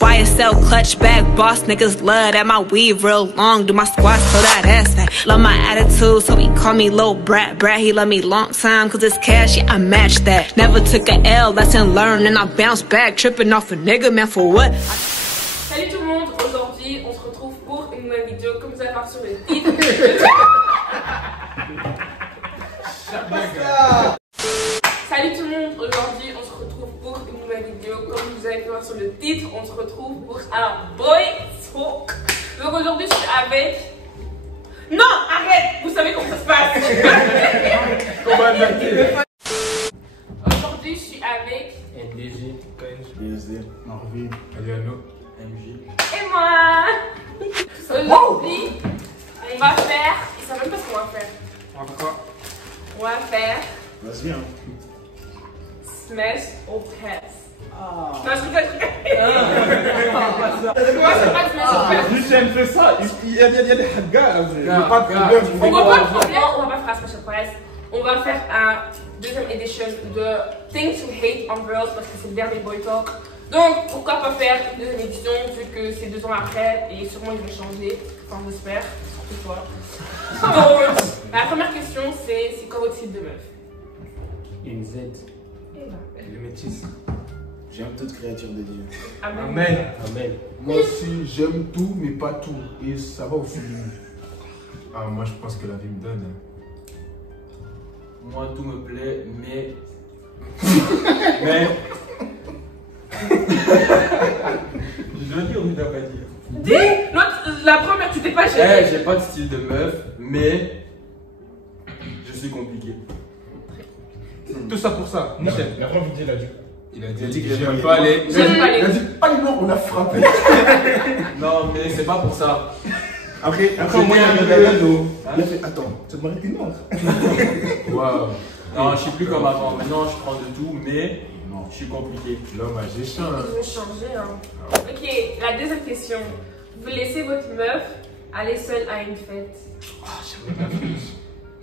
YSL clutch bag, boss niggas love that my weave real long. Do my squats so that ass fat. Love my attitude, so he call me Lil Brat. Brat, he love me long time, cause it's cash, yeah, I match that. Never took a L, lesson learned, and I bounce back. Tripping off a nigga, man, for what? Salut tout le monde, aujourd'hui on se retrouve pour une nouvelle vidéo. Comme vous allez voir sur le titre. Salut tout le monde, aujourd'hui on se retrouve pour une nouvelle vidéo. Comme vous avez pu voir sur le titre, on se retrouve pour un boy talk. Donc aujourd'hui je suis avec... Non, arrête, vous savez comment ça se passe. Aujourd'hui je suis avec... NDG, KNG, BSD, Marvin, Aliano, MJ. Et moi. Aujourd'hui on va faire... Ils savent même pas ce qu'on va faire. on va faire quoi? On va faire... Vas-y, hein. Smash or pass. Non, je rigole. Moi, c'est pas smash or pass. Lucien fait ça, il y a des gars là, il n'y a pas de problème. On va pas problème, on va pas faire smash or pass. On va faire un deuxième édition de Things to Hate on Girls parce que c'est le dernier boy talk. Donc, pourquoi pas faire une deuxième édition vu que c'est 2 ans après et sûrement ils vont changer. Enfin, j'espère. Surtout toi. Donc, la première question c'est quoi votre style de meuf? Une Z, le métis. J'aime toute créature de Dieu. Amen. Amen. Moi aussi, j'aime tout, mais pas tout. Et ça va au feeling. Ah, moi je pense que la vie me donne. Moi, tout me plaît, mais. Je dois dire ou je dois pas dire? Dis! L'autre, la première, tu t'es pas gêné. Eh, j'ai pas de style de meuf, mais. Je suis compliqué. Tout ça pour ça. Michel. Il a pas envie de dire, il a dit que j'aime j'aime pas les. J'aime pas les... Il a dit, pas les noms, on a frappé. Non, mais c'est pas pour ça. Après, au moins, il y a Il a fait, attends, tu te maries tes noms. Waouh. Non, je suis plus comme avant. Maintenant, je prends de tout, mais. Non. Je suis compliqué. L'homme a géchant. Ils ont changé, hein. Ok, la deuxième question. Vous laissez votre meuf aller seule à une fête?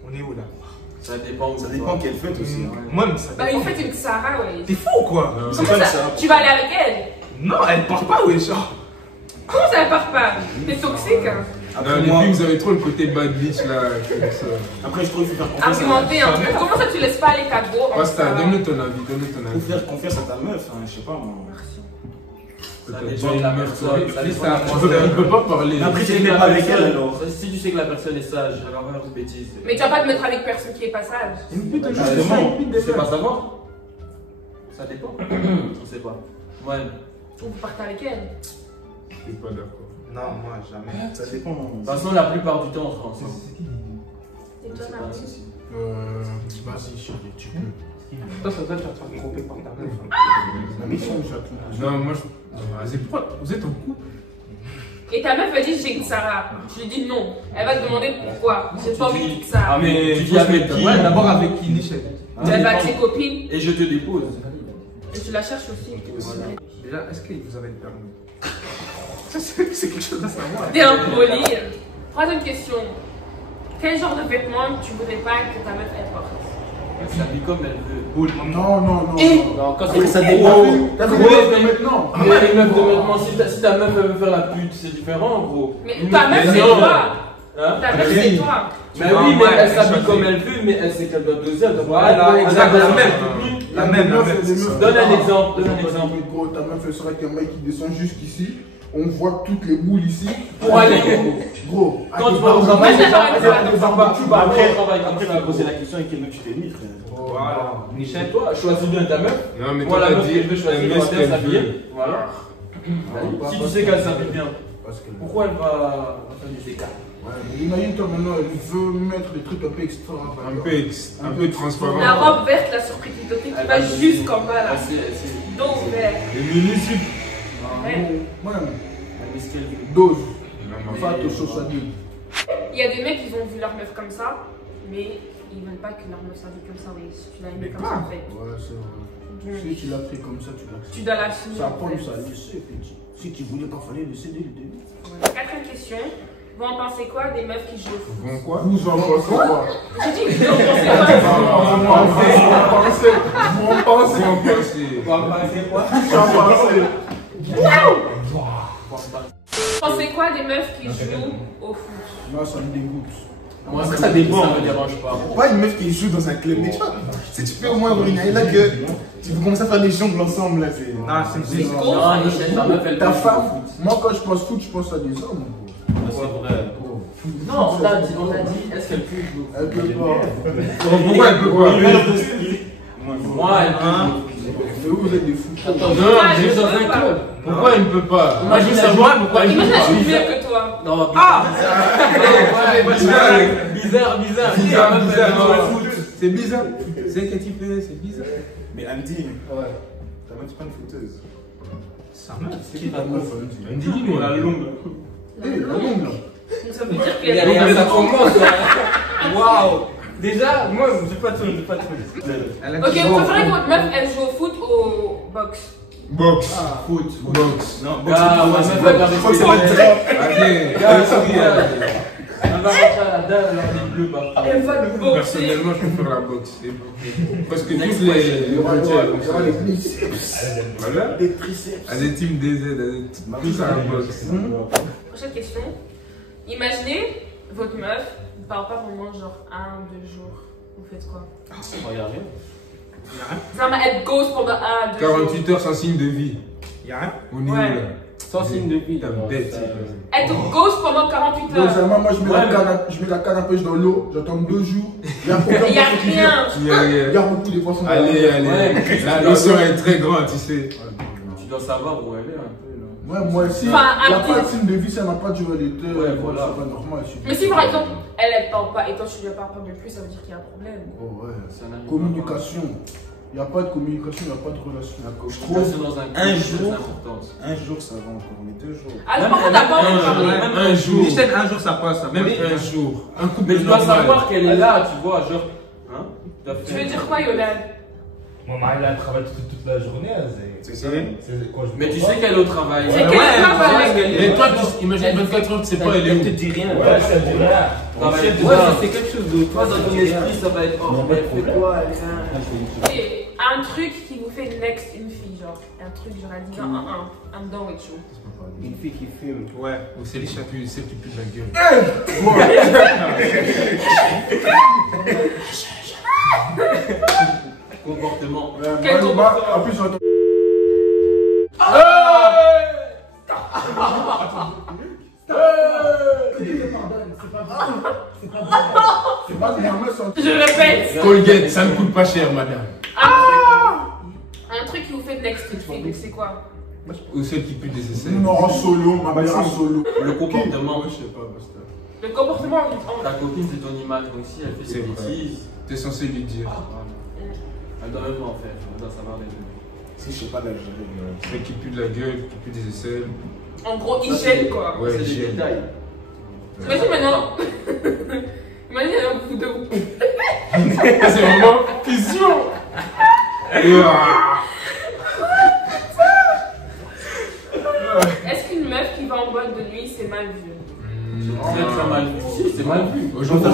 On est où là? Ça dépend où Ça dépend quelle fête aussi. Hein. Moi, ça Bah, dépend. une fête, une Sarah, ouais. T'es fou ou quoi? C'est Comment pas ça? ça. Tu vas aller avec elle? Non, elle part pas, ouais, genre. Comment ça, elle part pas? T'es toxique, hein? Après, Non, moi, les filles, vous avez trop le côté bad bitch là. comme ça. après, je trouve qu'il faut faire confiance. Argumenter un peu. Comment ça, tu laisses pas les cadeaux? Basta, donne-nous ton avis, donne-nous ton Il faut avis. faire confiance à ta meuf, hein, je sais pas moi. Ça T'as dépend déjà de une la meuf, personne. toi. Ça Tu dépend de la peux- personne. il peut pas parler. Après, Si tu tu sais n'es que pas la avec elle personne- alors. Si tu sais que la personne est sage, elle va pas faire de bêtises. Mais tu vas pas te mettre avec personne qui est pas sage. Justement. Tu sais pas savoir? Ça dépend. On sait pas. Ouais. Ou vous partez avec elle. Je suis pas d'accord. Non, moi, jamais. Ça dépend. De toute façon, la plupart du temps, on sera ensemble. Et toi, C'est pas un Marie? souci. Vas-y, chérie, tu peux. Toi, ça doit te faire tromper par ta meuf. La mission, Jacques. Non, moi je. Vas-y, pourquoi vous êtes en couple? Et ta meuf a dit j'ai une Sarah. Je lui dis non. Elle va te demander pourquoi. J'ai pas envie de ça. Ah, mais tu dis avec qui? Ouais, d'abord avec qui, Michel? Elle va avec ses copines Et je te dépose. et tu la cherches aussi. Déjà, est-ce que vous avez le permis? Ça, c'est quelque chose à savoir. T'es impoli. Troisième question. Quel genre de vêtements tu voudrais pas que ta meuf elle porte? Elle s'habille comme elle veut. Boule. Non, non, non. Non, quand Après, ça c'est dépend. T'as vu maintenant? Mais les meufs de maintenant, si ta meuf elle veut faire la pute, c'est différent, gros. Mais ta meuf c'est non. toi. Hein? Ta meuf c'est toi. Mais oui, mais elle s'habille comme elle veut, mais elle sait qu'elle doit doser, elle doit Voilà, exactement. La même. Donne un exemple, donne un exemple. Gros, ta meuf, elle serait qu'un mec qui descend jusqu'ici. On voit toutes les boules ici. Pour aller. Gros, Quand tu vas au Moi travail, je vais tu vas Après, au travail comme après, tu ça. vas poser la question avec quel mec tu t'es mis, frère. Voilà. Michel, toi, choisis bien ta meuf. Non, mais Moi, toi la t'as meuf dit, que je veux choisir, elle met elle ce va bien qu'elle s'habiller. veut. Voilà. Pas Si tu parce sais que- qu'elle s'habille bien, Parce que. pourquoi elle va faire des écarts? Ouais, mais imagine-toi maintenant, elle veut mettre des trucs un peu extra. Un peu transparent. La robe verte, la surprise pilotique qui va jusqu'en bas là. C'est Dos vert. Les mini-slips. Ouais. Ouais, mais ce qu'elle veut. dose. Non, mais Fat au sauce à deux. Il y a des mecs qui ont vu leur meuf comme ça, mais ils veulent pas que leur meuf s'habille comme ça, oui. Tu l'as aimé comme ça en fait. Ouais, c'est vrai. Si tu l'as pris comme ça, tu l'as. Tu dois l'assumer. Ça en prend fait. ça, laisser, petit. Si tu voulais pas, fallait laisser dès le début. Quatrième question. Vous en pensez quoi des meufs qui jouent au foot? Bon, quoi? Vous en pensez quoi? J'ai dit que vous en pensez quoi? Vous pensez quoi des meufs qui jouent au foot? Moi, ça me dégoûte. Moi, ça dépend, ça me dérange pas. Pas une meuf qui joue dans un club, mais tu vois, si tu peux au moins avoir une là que tu peux commencer à faire des jongles ensemble là, c'est. Ah, c'est bizarre. Non, Michel, ta meuf, elle Ta peut jouer au femme, foot. moi quand je pense foot, je pense à des hommes. C'est vrai. Non, on t'a dit, est-ce qu'elle peut jouer au foot? Elle peut pas. Pourquoi elle peut pas? Moi, elle peut jouer. Mais vous êtes des fous. Attends, Moi, non, je j'ai peux dans un pas. club. Pourquoi il ne peut pas? Moi, je veux savoir pourquoi il Imagine, peut je suis pas. mieux que toi. Non, bizarre. C'est bizarre. C'est que tu fais, c'est bizarre. Mais Andy, ta meuf, c'est pas une fouteuse. Ça marche. C'est qui ta meuf, Andy? On dit, nous, la longue. Eh, la longue là. Ça veut dire Il y a qu'elle rien, ça commence. Waouh. Déjà, moi, j'ai pas de truc. Ok, vous préférez que votre meuf elle joue au foot ou au boxe? Box. Foot. Box. Non, Ah, moi, ça va pas rester. Allez, Elle va rentrer à la dalle, alors les bleus partout. Elle va le boxer. personnellement, je préfère la boxe. Parce que toutes Il y les aura frontières comme ça. les biceps, Voilà. des triceps. À des teams DZ, tout ça la boxe. Prochaine question. Imaginez votre meuf ne parle pas pendant genre 1-2 jours. Vous faites quoi? Regardez. Ça va être ghost pendant 1-2 jours. 48 heures sans signe de vie. y'a rien. On est où Ouais. là? Sans signe de vie. T'as bête. Être ghost pendant 48 Non, heures. seulement moi je mets, Ouais, je mets la canne à pêche dans l'eau, j'attends 2 jours. Il y a un Il problème. n'y a rien. Il y a beaucoup de poissons. Allez, allez. Ouais. La notion est très grande, tu sais. Tu dois savoir où elle est un peu là. Ouais, moi aussi, il n'y Enfin, a un pas petit- de signe de vie, ça n'a pas duré l'été. Ouais, voilà. C'est pas normal. Mais si par exemple, elle parle pas et toi tu lui parles pas non plus, ça veut dire qu'il y a un problème. Oh ouais. Ça n'arrive Communication. Il n'y a pas de communication, il n'y a pas de relation. pas. Je trouve que c'est dans un Un couple, jour. c'est importante. Un jour ça va encore, mais 2 jours. Alors par contre, t'as pas envie de parler. Un jour. Michel, un jour ça passe. Même un jour. Un couple Mais tu dois normal. savoir qu'elle est là, tu vois, genre. Hein? Tu veux dire quoi, Yolan? Mon mari, elle travaille toute la journée. C'est ça? Mais tu sais qu'elle est au travail. C'est quel travail? Mais toi, tu imagines 24 heures, tu sais pas, elle est où? te dit rien. Ouais, ça dit rien. Ouais, c'est quelque chose d'autre. Toi, dans ton esprit, ça va être. Oh, mais elle fait quoi? Elle vient. Et un truc qui vous fait next une fille, genre. Un truc, genre, elle dit non, I'm done with you. Une fille qui fume. Ouais. Ou c'est les chats qui pue la gueule. Comportement. Quel comportement? En plus, j'entends. C'est pas normal, ça. Je répète. Colgate, ça ne coûte pas cher, madame. Un truc qui vous fait next une fille, donc c'est quoi? Ou celle qui pue des essais. Non, en solo, ma mère en solo. Le comportement. Je sais pas, basta. Le comportement en Ta copine, c'est ton image, donc si elle fait C'est des vrai. bêtises, T'es censé lui dire. elle doit même en faire. Elle doit savoir les deux. Si je sais pas l'Algérie. Celle qui pue de la gueule, qui pue des aisselles. En gros, hygiène quoi. Ouais, C'est des hygiène. détails. Imagine maintenant. Imagine un bout de vous. C'est vraiment fusion. Est-ce qu'une meuf qui va en boîte de nuit, c'est mal vu? C'est très mal vu. Si, c'est mal vu. Aujourd'hui,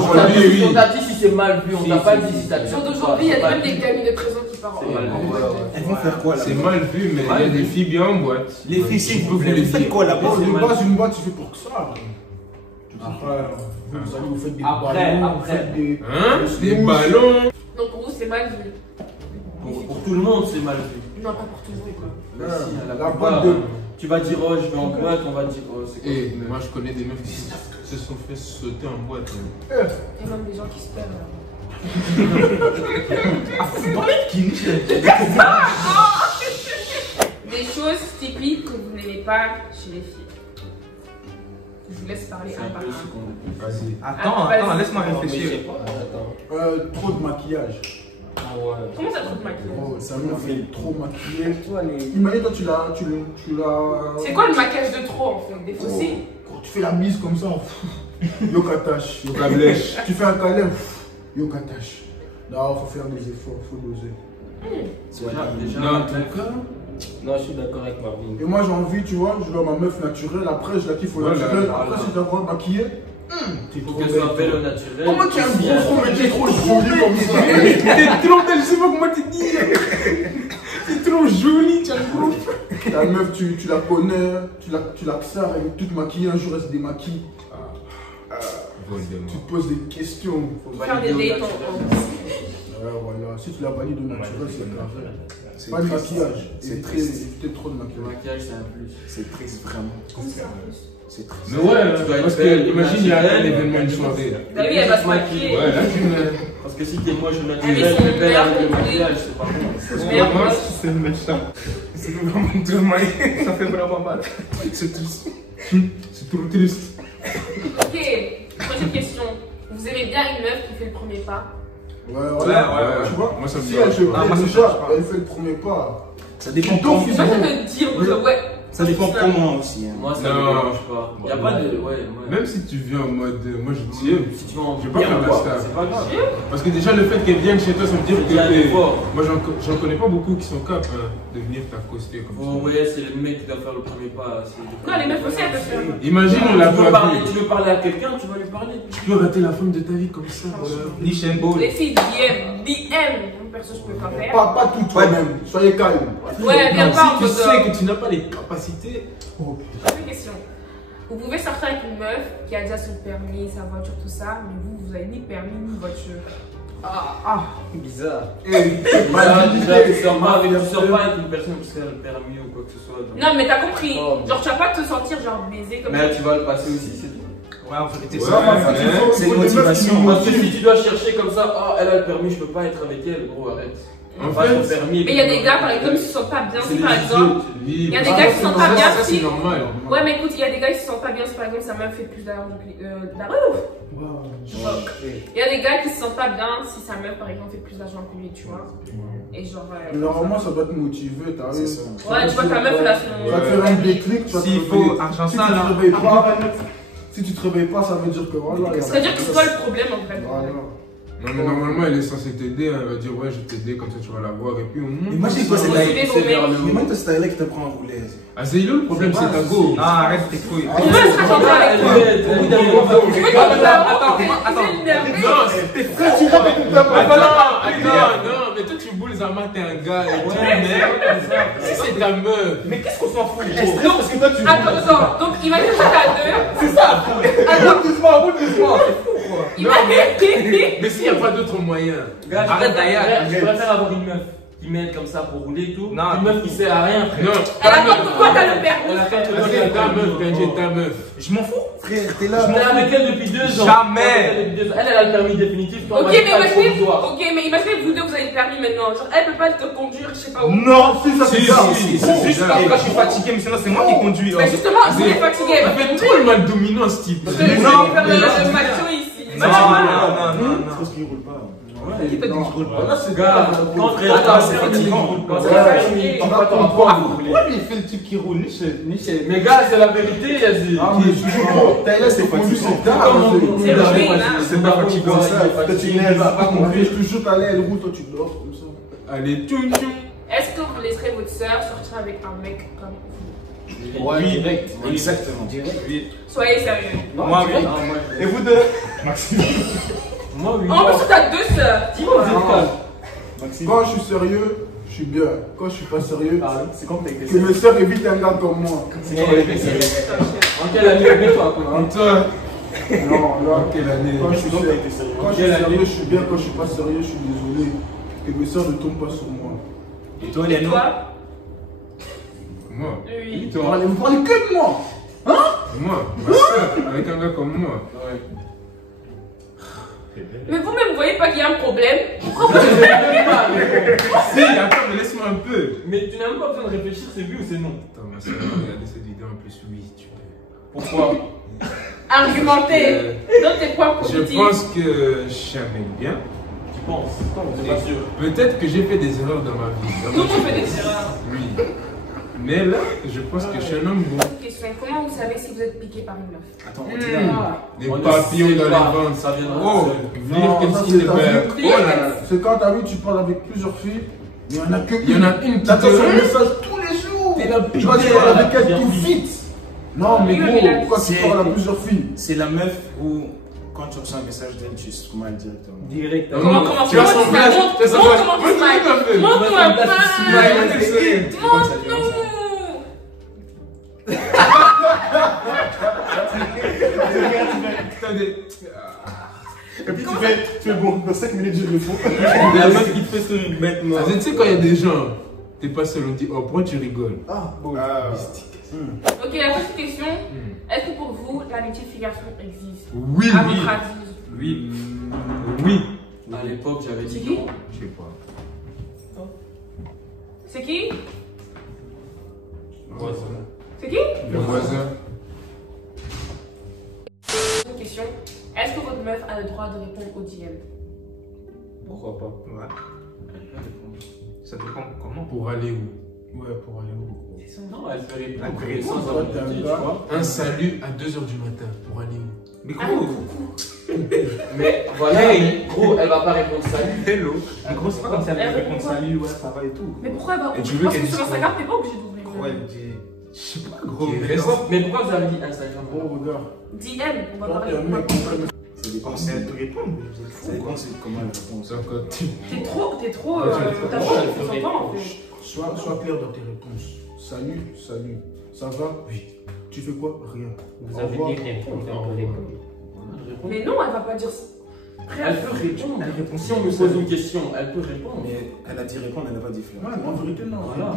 On t'a dit si c'est mal vu, on t'a pas dit si t'as Sur d'aujourd'hui, il y a même des gamines de 13 ans qui partent en C'est mal vu. boîte de nuit. Elles vont faire quoi là? c'est mal vu, mais il y a des filles bien en boîte. Les filles, si vous voulez vous faites quoi là-bas? De base, une boîte, c'est fait pour que ça. Après, vous savez, vous faites des ballons, vous faites des. Hein? Des snooze. ballons. Donc pour vous, c'est mal vu. Pour tout le monde, c'est mal vu. Non, pas pour tout le monde quoi. Mais si, à la La plupart, boîte de. tu vas dire oh je vais en boîte, on va dire oh c'est quoi Et cette meuf. moi, je connais des meufs qui se sont fait sauter en boîte. Et même des gens qui se perdent. Des choses typiques que vous n'aimez pas chez les filles. Je vous laisse parler C'est un un par peu un. ce qu'on dit. Vas-y. Attends, laisse-moi réfléchir. Trop de maquillage. Comment ça trouve maquillage? Oh, ça me fait trop maquillé. Imagine, toi, tu l'as. C'est quoi le maquillage de trop en fait? Des fossiles? Quand tu fais la mise comme ça, yo katache. La blèche. Tu fais un câlin, yo katache. Non, faut faire des efforts, faut doser. Déjà, Non, en tout cas. Non, je suis d'accord avec Marvin. Et moi j'ai envie, tu vois, je veux ma meuf naturelle, après je la kiffe au Voilà. naturel, après si tu la maquillée, t'es Faut trop qu'elle soit belle. belle au naturel. Comment tu as un Si gros elle- front, mais t'es trop jolie comme ça. T'es trop belle, je sais pas comment tu dis. T'es trop jolie, tu as un gros. La meuf, tu la connais, tu l'observes, elle est toute maquillée, un jour elle se démaquille. Tu te poses des questions. Faut Faire des valider au dates naturel. Voilà, si tu la valides au naturel, c'est carré. C'est Pas de triste. maquillage, C'est éviter triste. éviter trop de Le maquillage. maquillage, c'est un plus. C'est triste, vraiment. C'est triste. Mais ouais, Tu dois être parce belle, que imagine, il y a un naturelle. événement, une soirée. Bah oui, elle va se maquiller. Ouais, là, tu mets. Parce que si t'es moche au Ah, mais naturel, son t'es belle meilleur avec le côté. maquillage, c'est pas bon. Meilleur Moi, pote. c'est le méchant. C'est vraiment très mal. Ça fait vraiment mal. C'est triste. C'est trop triste. Ok, prochaine question. Vous aimez bien une meuf qui fait le premier pas? Ouais, Ouais. Tu vois, Moi, ça me si dérange elle te pas. plaît Moi, ça me déjà, dérange pas. elle fait le premier pas. Ça dépend Tu comment. t'offres Je suis de dire que ouais. Ça dépend comment aussi. Hein. Moi, ça me Non. dérange pas. Y'a pas de. Ouais. Même si tu viens en mode, moi je t'aime, Si tu vas en je vais pas faire la star. c'est pas grave. Parce que déjà le fait qu'elle vienne chez toi, ça veut dire C'est déjà un effort. moi j'en connais pas beaucoup qui sont capables de venir t'accoster comme Oh, ça. ouais, c'est le mec qui doit faire le premier pas. Non, les meufs aussi, elles peuvent faire. Imagine on l'a Tu veux pas parler- vu. tu veux parler à quelqu'un, tu vas lui parler. Tu peux rater la femme de ta vie comme ça. Ni Shenbo. Les filles, DM, perso, je peux pas faire. Pas tout toi-même, soyez calme. Ouais, viens pas en Si tu mode. sais que tu n'as pas les capacités, Une question. Vous pouvez sortir avec une meuf qui a déjà son permis, sa voiture, tout ça, mais vous avez ni permis ni voiture. Bizarre. Tu sors pas avec une personne qui a le permis ou quoi que ce soit. donc. Non, mais t'as compris. Oh, Genre, tu vas pas te sentir genre baiser comme Mais tu vas le passer aussi, c'est tout. Ouais, en vérité, Ouais, c'est C'est une motivation. Parce que si tu dois chercher comme ça, oh elle a le permis, je peux pas être avec elle, gros, arrête. En Pas ton fait, permis. Mais il y a des gars, par exemple, qui se sentent pas bien. C'est Si par des exemple. idiots. Il y a des gars qui se sentent pas bien ça si. c'est normal. Ouais, mais écoute, il y a des gars qui se sentent pas bien si par exemple sa meuf fait plus d'argent que il y a des gars qui se sentent pas bien si sa meuf par exemple fait plus d'argent que lui, tu vois. Et genre. Normalement, ça doit te motiver, t'as vu. Ouais, tu vois, ta meuf là, son. Ça te fait un déclic, tu vas te S'il faut réveiller. argent Si tu sale, te hein. réveilles pas, si tu te réveilles pas, ça veut dire que voilà. il y a- C'est-à-dire que c'est toi le problème en fait. Voilà. Non mais normalement elle est censée t'aider, elle va dire ouais je vais t'aider comme ça tu vas la voir et puis au moins. Imagine toi, c'est Motiver là. vos mecs. Mais moi, toi, c'est là qui te prend en roulaise. Ah c'est là le problème, c'est ta go. Non, arrête tes couilles. On veut se raconter avec toi. Non, c'était frère, tu vas non, mais toi tu boules à mater un gars et tout, mais si c'est ta meuf. Mais qu'est-ce qu'on s'en fout? Parce que toi, tu Attends, donc imagine que t'as deux. C'est ça. Mais s'il n'y a pas d'autre moyen. Gars, Arrête d'ailleurs. Je préfère avoir une meuf qui m'aide comme ça pour rouler et tout. Non. Une meuf qui sert à rien, frère. Non, Elle attend que toi t'as le permis. Elle attend que parce toi, que t'aies ta le meuf, permis. quand j'ai ta meuf. Je m'en fous. Frère, t'es Je là. suis avec elle depuis 2 ans. Jamais. Elle a le permis définitif. toi, Ok, on va mais être pas imaginez, provisoire. ok, mais imaginez que vous deux vous avez le permis maintenant. Genre, elle peut pas te conduire, je sais pas où. Non, Si, ça Si, c'est ça. si, Juste quand je suis fatigué, mais sinon c'est moi qui conduis. Mais justement, vous êtes fatigué. Ça fait trop le mal dominant ce type. Je vais faire le macho ici. Non, non. Parce qu'il roule pas. Qui te dit que je roule pas? Là, ce gars, quand frère, c'est fatigant. Quand c'est fatigué, tu vas ton poids. Pourquoi lui il fait le type qui roule? Mais gars, c'est la vérité, Yazid. Ah, mais je suis trop. Taylor, c'est Conduit, fatigant. c'est tard. C'est vrai, là. C'est pas fatigant, Toi, tu n'aimes pas Je conduire. te jure, t'allais, elle roule, toi tu dors comme ça. Allez, tchoum tchoum. Est-ce que vous laisserez votre soeur sortir avec un mec comme vous? Ouais, direct. Exactement. Soyez sérieux. Moi, oui. Et vous deux? Moi, oui. En plus, t'as deux sœurs. Dis-moi. Quand je suis sérieux, je suis bien. Quand je suis pas sérieux, C'est comme t'as été que mes soeurs évitent un gars comme moi. En quelle année mets-toi, quoi? Et toi, Non, là, quelle année? quand je suis sérieux, je suis bien. Quand je suis pas sérieux, je suis désolé. Que mes soeurs ne tombent pas sur moi. Et toi, Et Léno? toi? Moi. Oui. Toi. Vous parlez que de moi. Moi. Ma soeur, avec un gars comme moi. Mais vous-même, vous voyez pas qu'il y a un problème? Pourquoi vous Si, attends, mais laisse-moi un peu. Mais tu n'as même pas besoin de réfléchir, c'est oui ou c'est non. Attends, ma soeur, regardez cette vidéo en plus, oui, tu peux. Pourquoi? argumenter? Donne tes points Je positifs. pense que j'aime bien. Tu penses? T'es pas sûr? Peut-être que j'ai fait des erreurs dans ma vie. Tout le monde fait des erreurs. Oui. Mais là, je pense que je suis un homme bon. Question, comment vous savez si vous êtes piqué par une meuf? Attends, on dit là. Des On ne papillons sait dans pas. les ventres. Ça viendra Oh, seul. venir Non, comme ça, si c'est le ta père. vie. Oh là là. C'est quand t'as vu, tu parles avec plusieurs filles Il y en a que Il y en a une qui t'attends son te... message tous les jours. T'es la Tu vas pitié, te parler avec bien elle tout vite. vite. Non, mais gros, pourquoi tu parles à plusieurs filles? C'est la meuf où, quand tu reçois un message d'elle, tu smiles directement. Direct. Comment Tu vas comment son flash, tu vas son flash. Montre-nous. Montre-nous. Et puis tu fais bon, dans 5 minutes, je réponds. La meuf qui te fait son bêtement. Tu sais, quand il y a des gens, t'es pas seul, on dit, oh, pourquoi tu rigoles? Ah, bon. Ok, la prochaine question. Est-ce que pour vous, l'amitié fille-garçon existe? Oui, À oui. votre avis. Oui. Oui. À l'époque, j'avais C'est dit qui? non. Je sais pas. C'est qui? Voisin. C'est qui? Le voisin. Une question. Est-ce que votre meuf a le droit de répondre au DM? Pourquoi pas? Ouais. Ça dépend comment. Pour aller où? Ouais, pour aller où? C'est son Non, elle fait répondre. Elle fait Sans répondre. amitié, tu vois. Un salut à 2h du matin. Pour aller où? Mais gros, Mais voilà, Hey. gros, elle va pas répondre salut. hello. En gros, c'est pas comme ça, elle Elle me répond répond salut, ouais, ça va et tout. Mais pourquoi elle va Et tu veux Parce qu'elle que sur dise Instagram, t'es pas obligé d'ouvrir. Gros, elle dit. Je sais pas, gros. Mais pourquoi vous avez dit Instagram? Oh, regarde. DM, on va Quand pas il y a un mec qui répondre. prend Ça dépend si elle te répond. Ça dépend c'est comment elle répond. C'est encore T'es trop. T'as trop. Ouais, T'as trop en fait. Sois clair dans tes réponses. Salut, salut. Ça va? Oui. Tu fais quoi? Rien. Vous Au avez revoir. dit répondre. Au revoir. Mais non, elle va pas dire. Elle peut répondre. Elle répond Si on lui pose une question, elle peut répondre. Mais elle a dit répondre, elle n'a pas dit faire. Ouais, mais en vérité, non. Voilà.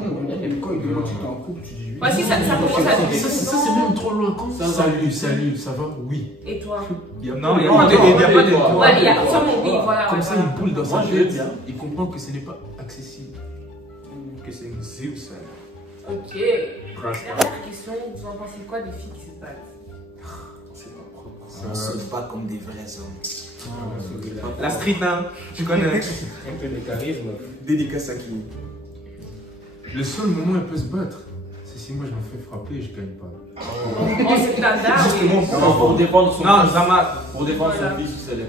Quand il demande si t'es en couple, tu dis oui. Ouais, si ça commence à Ça, c'est même trop loin. Quand Ça, salut, salut, ça va? Oui. Et toi? Non, il n'y a Non, pas de non, il y a pas de toi. toi. Ouais, il y a sûrement oui, voilà. Comme ouais, ça, voilà. il boule dans Moi, sa je vais tête. bien. Il comprend que ce n'est pas accessible. Que c'est une zip, ça. Ok. Dernière question, vous en pensez quoi des filles qui se battent? C'est pas propre. Ça- On se bat comme des vrais hommes. La street, hein, tu connais. Un peu de charisme. Dédicace à qui? Le seul moment où elle peut se battre, c'est si moi je me fais frapper et je gagne pas. Oh, c'est Plaza, oui. Non, pour défendre son Non, fils. Zama. Pour défendre Voilà. son fils, Célèbre.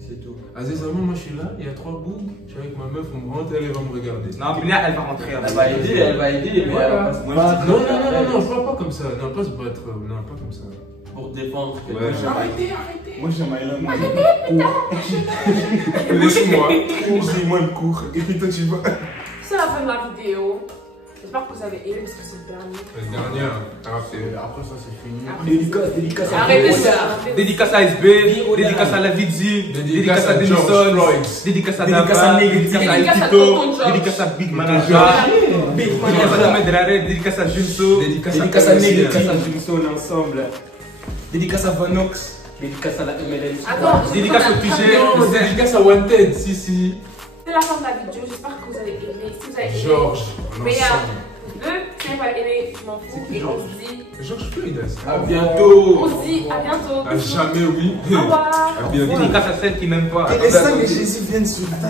C'est tout. Azézamment, moi je suis là, il y a 3 bougs, je suis avec ma meuf, on me rentre, elle va me regarder. Non, Bilia, elle va rentrer. Elle va aider, mais elle va pas se Non, battre. non, non, non, je parle pas comme ça, non, pas se battre, non, pas comme ça. Pour défendre quelque Ouais. chose. Moi j'aime Ayla. Laisse-moi. Moi elle court. Et puis toi tu vas. C'est la fin de la vidéo. J'espère que vous avez aimé parce que c'est le dernier. La dernière, Après ça, c'est fini. Dédicace. Arrêtez ça. Dédicace à SB, dédicace à la Vidzi, dédicace à George Denison, Floyd. dédicace à Dédicace à Dava, Neg, dédicace à dédicace à Tito, Tonton George. dédicace à Big Manager, dédicace à Medrare, dédicace à Junso, Dédicace à Neg, dédicace à Junso, on est ensemble. Dédicace à Vanox. Dédicace à la MLM. Attends, dédicace au QG, Non, dédicace à Wanted, si. c'est la fin de la vidéo. J'espère que vous avez aimé. Si vous avez aimé, Georges, mais l'ensemble. si vous n'avez pas aimé, je m'en fous. Et on se dit, Georges Floyd, À bientôt. on se dit à bientôt. à jamais, oui. Au revoir. À bientôt. dédicace à celle qui m'aime pas. Et les 5 et Jésus viennent sur ta